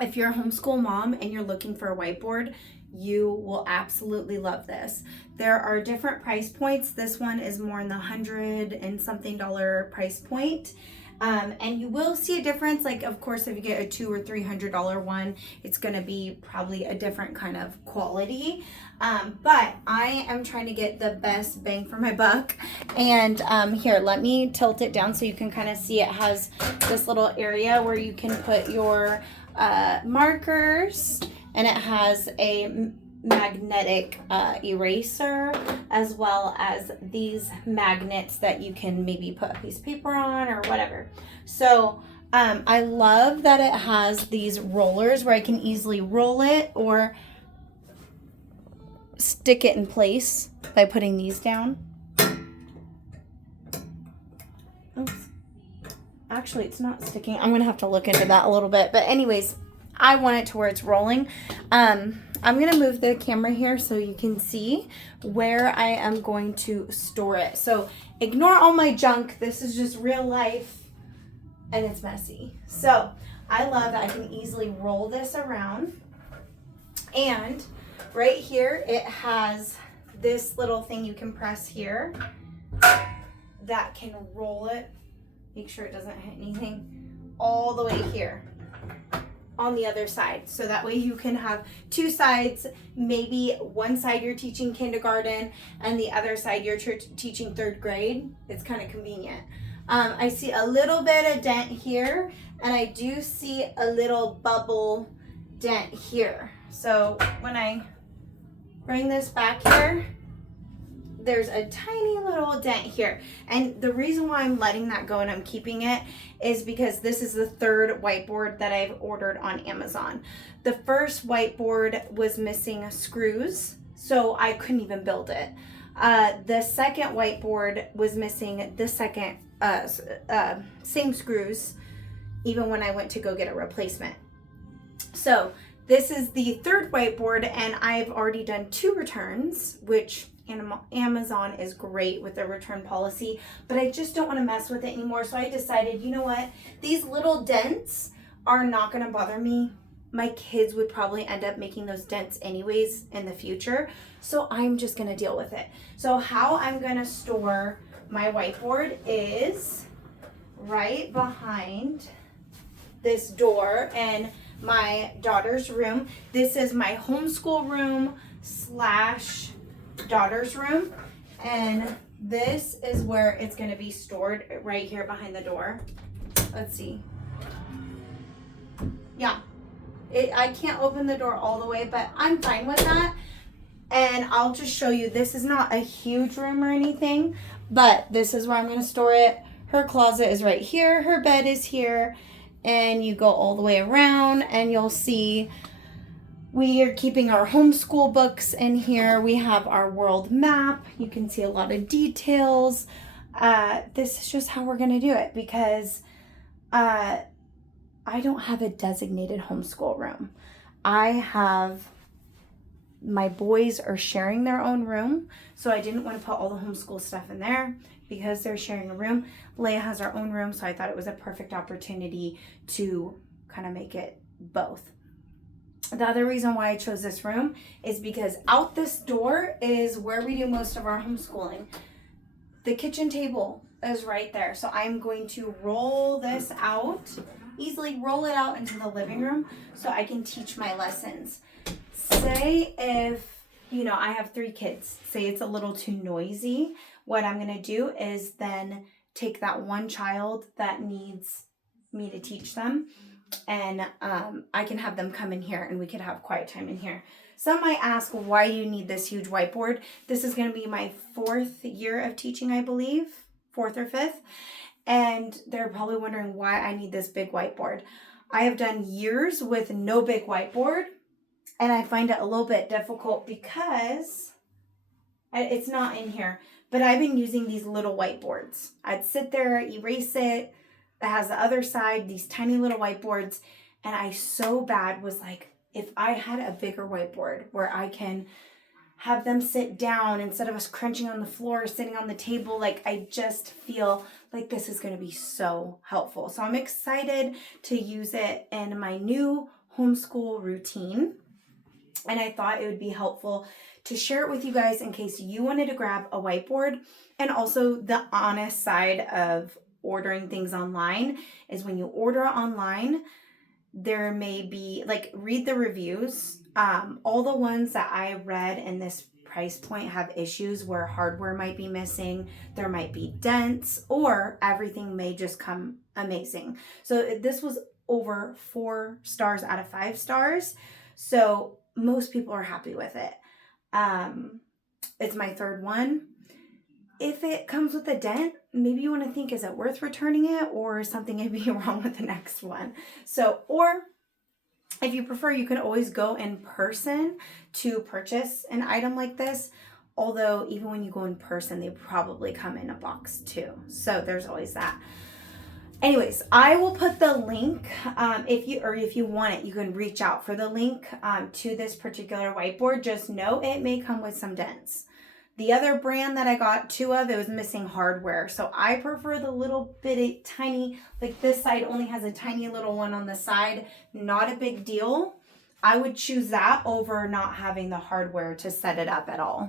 If you're a homeschool mom and you're looking for a whiteboard, you will absolutely love this. There are different price points. This one is more in the $100 and something price point. And you will see a difference. Like, of course, if you get a $200 or $300 one, it's going to be probably a different kind of quality. But I am trying to get the best bang for my buck. And here, let me tilt it down so you can kind of see it has this little area where you can put your markers, and it has a magnetic eraser, as well as these magnets that you can maybe put a piece of paper on or whatever. So I love that it has these rollers where I can easily roll it or stick it in place by putting these down. Oops. Actually, it's not sticking. I'm gonna have to look into that a little bit, but anyways, I want it to where it's rolling. I'm gonna move the camera here so you can see where I am going to store it. So ignore all my junk. This is just real life and it's messy. So I love that I can easily roll this around. And right here, it has this little thing you can press here that can roll it. Make sure it doesn't hit anything all the way here on the other side. So that way you can have two sides, maybe one side you're teaching kindergarten and the other side you're teaching third grade. It's kind of convenient. I see a little bit of dent here, and I do see a little bubble dent here. So when I bring this back here, there's a tiny little dent here. And the reason why I'm letting that go and I'm keeping it is because this is the third whiteboard that I've ordered on Amazon. The first whiteboard was missing screws, so I couldn't even build it. The second whiteboard was missing the second same screws, even when I went to go get a replacement. So this is the third whiteboard, and I've already done 2 returns, which Amazon is great with their return policy, but I just don't want to mess with it anymore. So I decided, you know what? These little dents are not going to bother me. My kids would probably end up making those dents anyways in the future. So I'm just going to deal with it. So how I'm going to store my whiteboard is right behind this door in my daughter's room. This is my homeschool room / daughter's room, and this is where it's going to be stored, right here behind the door. Let's see. Yeah, I can't open the door all the way, but I'm fine with that. And I'll just show you, this is not a huge room or anything, but this is where I'm going to store it. Her closet is right here, her bed is here, and you go all the way around and you'll see we are keeping our homeschool books in here. We have our world map. You can see a lot of details. This is just how we're going to do it because I don't have a designated homeschool room. My boys are sharing their own room, so I didn't want to put all the homeschool stuff in there because they're sharing a room. Leia has her own room, so I thought it was a perfect opportunity to kind of make it both. The other reason why I chose this room is because out this door is where we do most of our homeschooling. The kitchen table is right there. So I'm going to roll this out, easily roll it out into the living room so I can teach my lessons. Say if, I have 3 kids, say it's a little too noisy, what I'm going to do is then take that one child that needs me to teach them, and I can have them come in here and we could have quiet time in here. Some might ask, why do you need this huge whiteboard? This is going to be my 4th year of teaching, I believe, 4th or 5th. And they're probably wondering why I need this big whiteboard. I have done years with no big whiteboard, and I find it a little bit difficult because it's not in here. But I've been using these little whiteboards. I'd sit there, erase it. It has the other side, these tiny little whiteboards. And I so bad was like, if I had a bigger whiteboard where I can have them sit down instead of us crunching on the floor, sitting on the table, like I just feel like this is going to be so helpful. So I'm excited to use it in my new homeschool routine. And I thought it would be helpful to share it with you guys in case you wanted to grab a whiteboard. And also the honest side of ordering things online is when you order online, there may be, like, read the reviews. All the ones that I read in this price point have issues where hardware might be missing, there might be dents, or everything may just come amazing. So this was over 4 stars out of 5 stars. So most people are happy with it. It's my third one. If it comes with a dent, maybe you want to think, is it worth returning it, or is something may be wrong with the next one? So, or if you prefer, you can always go in person to purchase an item like this. Although even when you go in person, they probably come in a box too. So there's always that. Anyways, I will put the link, if you want it, you can reach out for the link to this particular whiteboard. Just know it may come with some dents. The other brand that I got 2 of, it was missing hardware. So I prefer the little bitty tiny, like this side only has a tiny little one on the side. Not a big deal. I would choose that over not having the hardware to set it up at all.